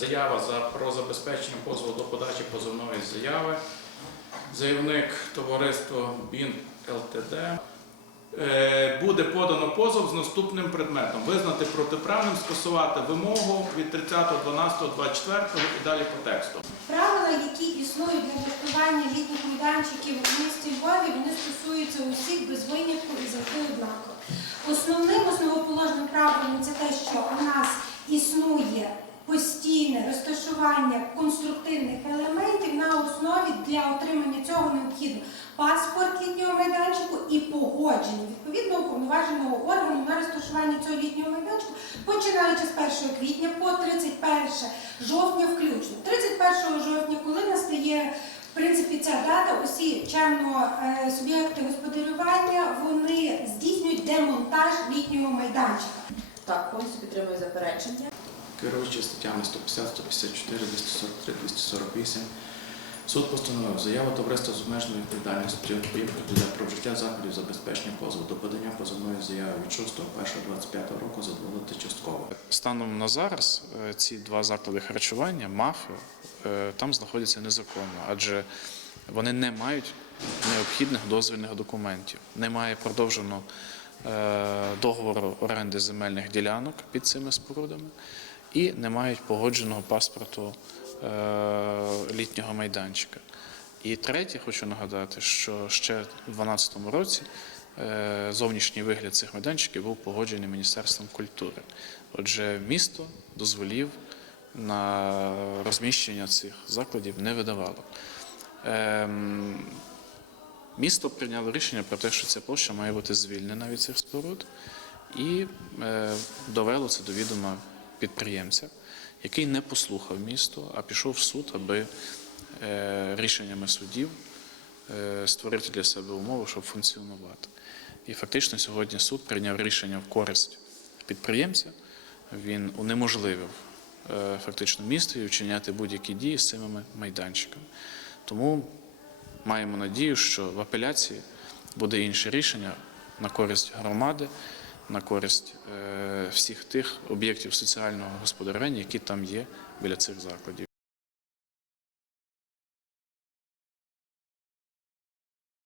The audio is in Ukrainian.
Заява за про забезпечення позову до подачі позовної заяви. Заявник товариство БІН ЛТД. Е, Буде подано позов з наступним предметом: визнати протиправним, скасувати вимогу від 30.12.24 і далі по тексту. Правила, які існують для влаштування літніх майданчиків в місті Львові, вони стосуються усіх без винятку і завжди однаково. Основним основоположним правилом це те, що у нас існує постійне розташування конструктивних елементів на основі для отримання цього необхідно паспорт літнього майданчику і погодження відповідно уповноваженого органу на розташування цього літнього майданчику, починаючи з 1 квітня по 31 жовтня включно. 31 жовтня, коли настає в принципі ця дата, усі чемно е, господарювання вони здійснюють демонтаж літнього майданчика. Так, повністю підтримую заперечення. Керуючи статтями 150, 154, 243, 248, суд постановив заяву товариства з обмеженою відповідальністю для про вжиття заходів забезпечення позову до подання позовної заяви від 6.1.25 року задоволити частково. Станом на зараз е, ці два заклади харчування, МАФи, е, там знаходяться незаконно, адже вони не мають необхідних дозвільних документів. Немає продовжено е, договору оренди земельних ділянок під цими спорудами і не мають погодженого паспорту е, літнього майданчика. І третє, хочу нагадати, що ще в 2012 році е, зовнішній вигляд цих майданчиків був погоджений Міністерством культури. Отже, місто дозволів на розміщення цих закладів не видавало. Ем, Місто прийняло рішення про те, що ця площа має бути звільнена від цих споруд, і е, довело це до відома підприємця, який не послухав місто, а пішов в суд, аби е, рішеннями судів е, створити для себе умови, щоб функціонувати. І фактично сьогодні суд прийняв рішення в користь підприємця. Він унеможливив е, фактично місто і вчиняти будь-які дії з цими майданчиками. Тому маємо надію, що в апеляції буде інше рішення на користь громади, на користь е, всіх тих об'єктів соціального господарювання, які там є біля цих закладів.